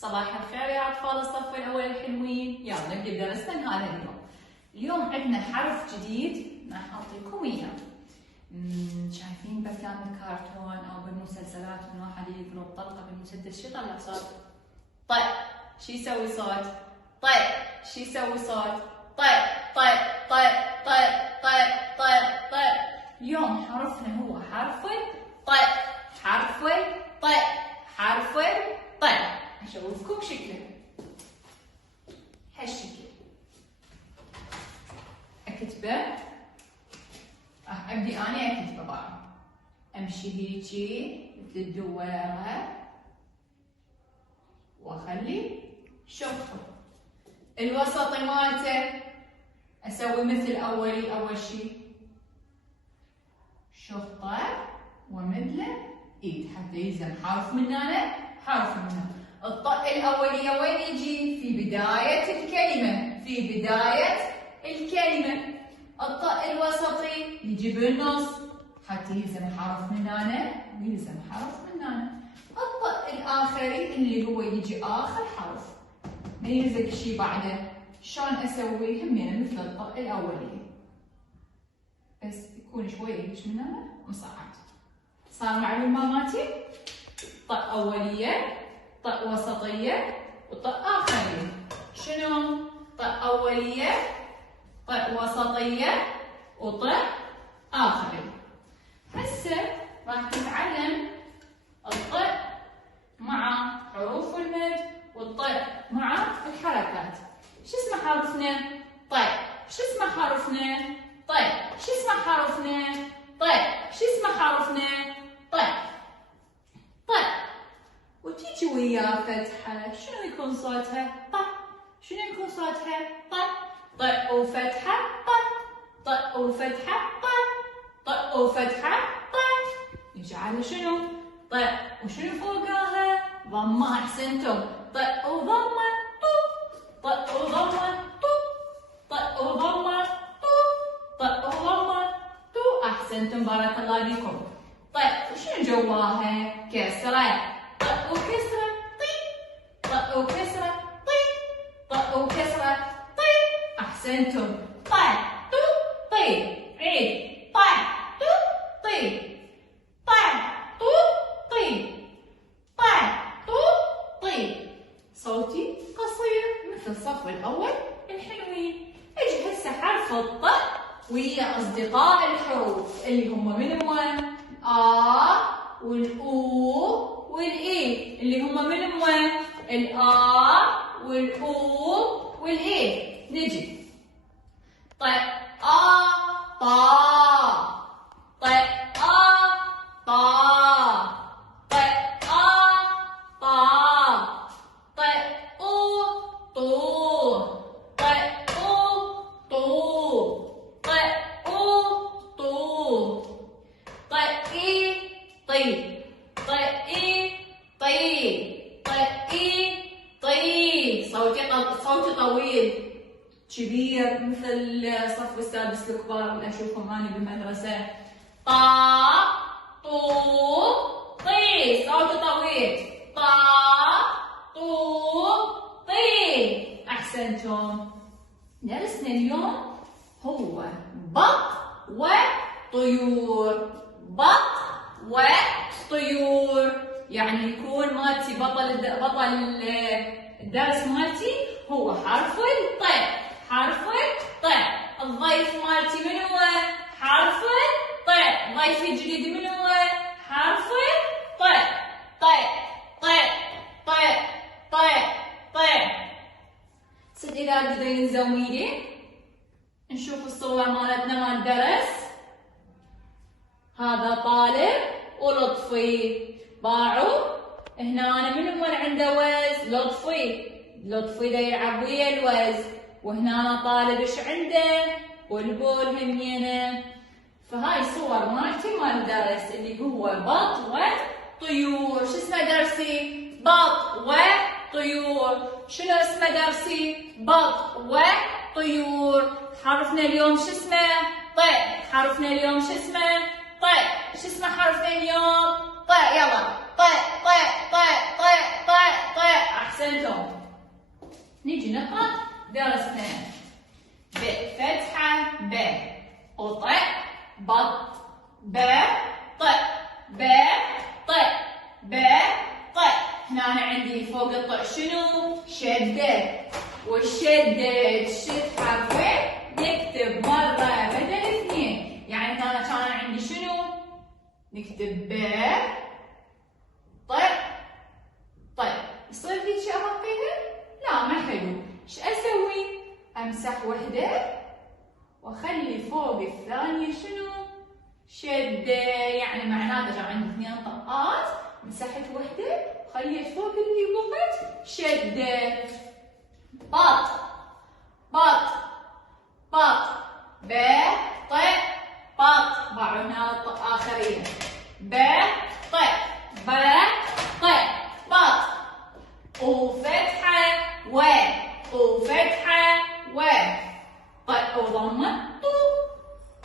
صباح الخير يا أطفال الصف الأول الحلوين، يلا نبدأ درسنا هذا اليوم. اليوم عندنا حرف جديد راح أعطيكم إياه. شايفين بأفلام الكرتون أو بالمسلسلات إن واحد يضرب طلقة بالمسدس شو يطلع صوت؟ طيب، شو يسوي صوت؟ طيب، شو يسوي صوت؟ طيب طيب طيب طيب طيب طيب طيب. اليوم حرفنا هو حرف طيب، حرف طيب، حرف طيب. أشوفكم شكله هالشكل. أكتبه، أبدي أنا أكتبه بقى. أمشي هيجي مثل الدويرة وأخلي شوفوا الوسط مالته. أسوي مثل أول شي شفطة ومثله إيد حتى يلزم حرف من هنا حرف من هنا. الطاء الأولية وين يجي؟ في بداية الكلمة، في بداية الكلمة. الطاء الوسطي يجي بالنص حتى يلزم حرف من هنا ويلزم حرف من هنا. الطاء الآخري اللي هو يجي آخر حرف ما يلزق شي بعده. شلون أسوي؟ همين مثل الطاء الأولية بس يكون شوية هيك من هنا مصعد. صار معلومة مالتي؟ طاء أولية، طاء وسطية، وطاء آخرية. شنو؟ طاء أولية، طاء وسطية، وطاء آخرية. هسه راح نتعلم الطاء مع حروف المد والطاء مع الحركات. شو اسم حرفنا؟ طيب. شو اسم حرفنا؟ طيب. شو اسم حرفنا؟ طيب. شو اسم حرفنا؟ طيب. طيب. وتيجي وياه فتحة، شنو يكون صوتها؟ طيب. شنو يكون صوتها؟ طيب. طيب وفتحة، طيب. طيب وفتحة، طيب. طيب وفتحة، طيب. يجي على شنو؟ طيب. وشنو فوقاها؟ ضمة. أحسنتم. طيب وضمة، طوب. طيب وضمة، طوب. طيب وضمة، طوب. طيب وضمة، طوب. أحسنتم، بارك الله فيكم. طيب وشنو جواها؟ كسرة. طيب وكسرة، طيب. طيب وكسرة، طيب. طيب وكسرة، طيب. أحسنتم. طيب طوب طيب. عيد. طيب طوب طيب. طيب طوب طيب. طيب طوب طيب. صوتي قصير مثل الصف الأول الحلوين. اجي هسه حرف الطاء ويا أصدقاء الحروف اللي هم من هو؟ والأو والإي، اللي هم من هو؟ والأو والإي. نجي طيب طا. طيب طا. طيب طا. طيب طو. طيب طو. طيب طو. طيب طي. طيب طي. طيب طي. صوتي طويل كبير مثل الصف السادس الكبار اللي اشوفهم اني بالمدرسه. طا طو طي. صوتي طويل. طا طو طي. احسنتم. درسنا اليوم هو بط وطيور. بط وطيور يعني يكون مالتي بطل الدرس مالتي هو حرف الطاء. حرف الطاء. الضيف مالتي من هو؟ حرف الطاء. ضيفي الجديد من هو؟ حرف الطاء. طاء طاء طاء طاء طاء. صدق إذا بدنا نزويدي نشوف الصور مالتنا مال الدرس. هذا طالب ولطفي باعوا هنا من عنده وز. لطفي دا يلعب ويا الوز. وهنا طالب ايش عنده؟ بلبل همينه. فهاي صور مالتي مال الدرس اللي هو بط وطيور. شو اسمه درسي؟ بط وطيور. شنو اسمه درسي؟ بط وطيور. حرفنا اليوم شو اسمه؟ طيب. حرفنا اليوم شو اسمه؟ طيب. شو اسمه حرفنا اليوم؟ ط يلا ط ط ط ط ط ط. احسنتم. نيجي نقرا درسنا. ب فتحه ب قطع بط ب ط ب ط ب ط. هنا أنا عندي فوق الطاء شنو؟ شدة، والشدة تشد حرفين نكتب مرة بدل اثنين، يعني هنا كان عندي شنو؟ نكتب ب ط ط. يصير في شيء أرقيها؟ لا ما حلو، ايش أسوي؟ أمسح وحدة وأخلي فوق الثانية شنو؟ شدة، يعني معناته كان عندي اثنين طاقات، مسحت وحدة خليت فوق اللي بقت شدة. بط بط بط ب ط بط. ضعوا هنا آخرين. ب ط ب ط بط. وفتحة و وفتحة و ط وضمة طو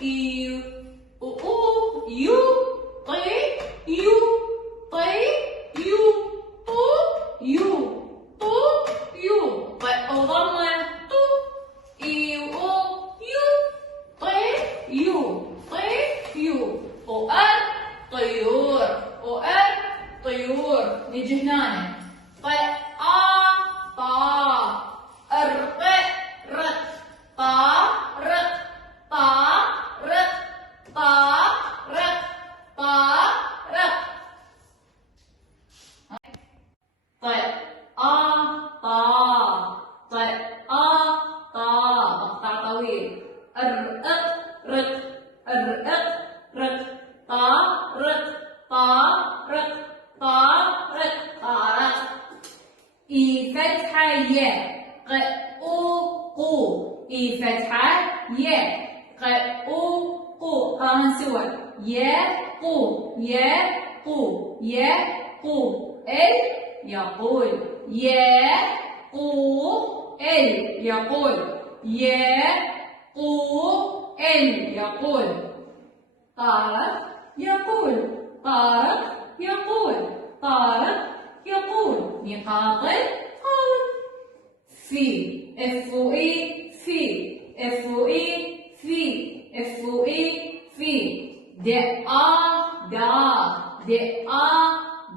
إيو أو يو طي يو طي يو طو يو طو يو. ط وضمة طو إيو أو يو طي يو طي يو. وأر طيور وأر طيور. نيجي هنا ط طا رق رق طا رق طا رق طا رق طا رق. طيب طا طيب طا مقطع طويل. الرق رق الرق رق طا رق طا رق طا رق طارق. إي فتحة ي ق أو قو. إي فتحة ي ق أو قو. قراءة سوا. ي قو ي قو ي قو. ال يقول ي قو ال يقول ي قو ال يقول. طارق يقول طارق يقول طارق يقول. نقاط القول. في اف اي في اف اي في اف اي في. دا دا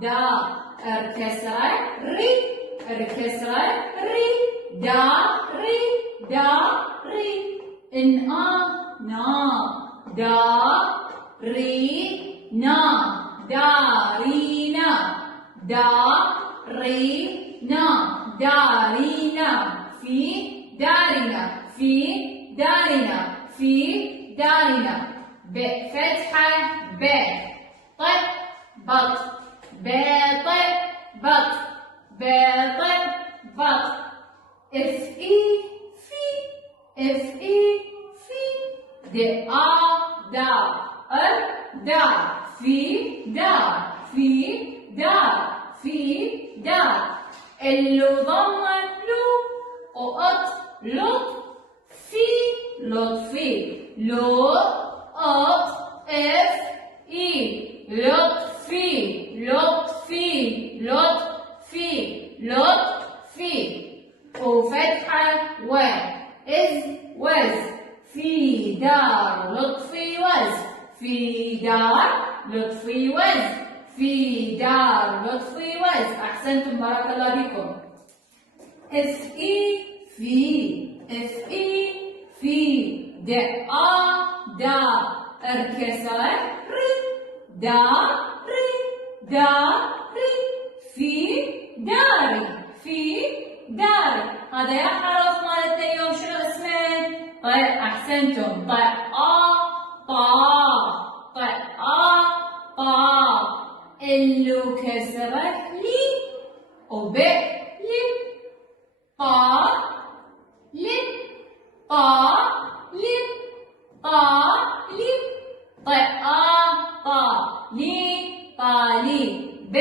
دا. الكسرة ري الكسرة ري. دا ري دا ري. نا دا ري نا دارينا دا ري نا دارينا. في دارنا في دارنا في دارنا. ب فتحة ب ط بط ب ط بط ب ط بط. اف اي في اف اي في. دا دا دا في دار في دار في دار. اللو ضمة لو وأط لط في لطفي. لو أط اف اي لطفي لطفي لطفي لطفي. وفتحة و إز وز. في دار لطفي وز في دار لطفي وز في دار لطفي وز. أحسنتم بارك الله بكم. اف اي في اف اي في. دا دا الكسرة ري دا ري دا ري. في داري في داري. هذا يا حرف مالتنا اليوم شنو اسمه؟ طيب احسنتم. طيب طا طيب طا. اللو كسرة لي وب لب. طا لب طا لب طا لب. طيب طا لي طالي. ب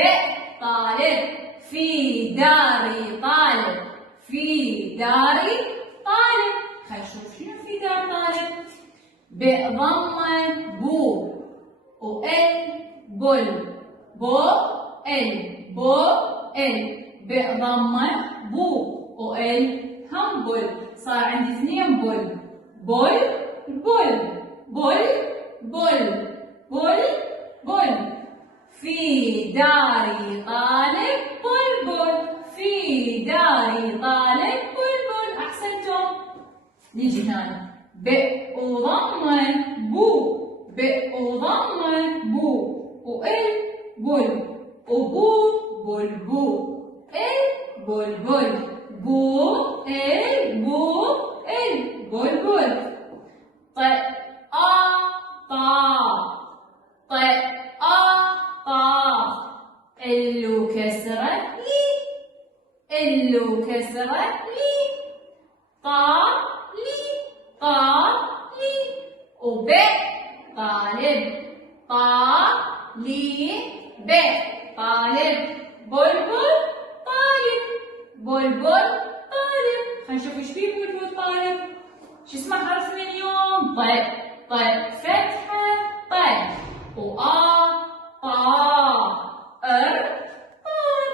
طالب. في داري طالب في داري طالب. خلينا نشوف شنو في دار طالب. بضمة بو وال بل بو ال بو ال باء ضمه بو وال هم بل صار عندي اثنين بل بل بل بل بل بل بل في داري طالب بلبل في داري طالب بلبل احسنتم. نيجي هنا باء وضمه بو باء وضمه بو وال بل وبو بلبو ال بلبل بو ال بو ال بلبل ط آ طا ط آ طا ال كسرة لي ال كسرة لي طا لي طا لي وب طالب طا لي ب طالب بلبل طالب بلبل طالب. خلينا نشوف ايش فيه بلبل طالب. شو اسمه حرف من اليوم؟ ط ط فتحة ط وآ طا ار طار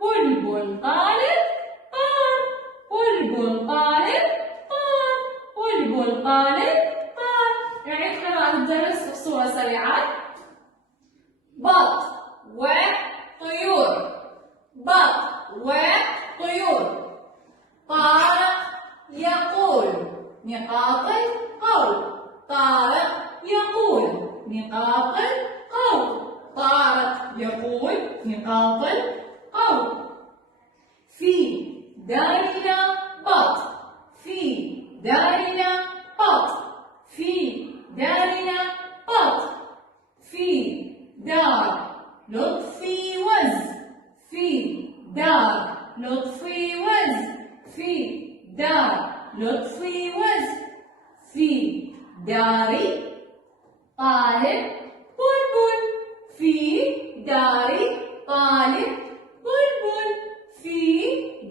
بلبل طالب طار بلبل طالب طار بلبل طالب طار. نعيد قراءة الدرس بصورة سريعة. بط وطيور بط وطيور طارق يقول نقاط القول طارق يقول نقاط القول طارق يقول نقاط القول. في دارنا بط في دارنا بط في دارنا بط في دار لطفي وز في دار لطفي وز في دار لطفي وز في داري طالب بلبل في داري طالب بلبل في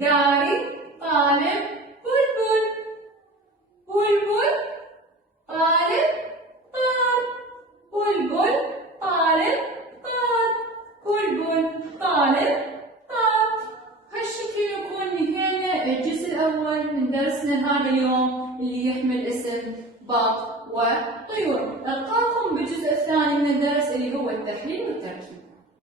داري طالب بلبل بلبل طالب طار بلبل طالب طار بلبل طالب طار. هالشكل يكون نهاية الجزء الأول من درسنا هذا اليوم اللي يحمل اسم بط وطيور. ألقاكم بالجزء الثاني من الدرس اللي هو التحليل والتركيب.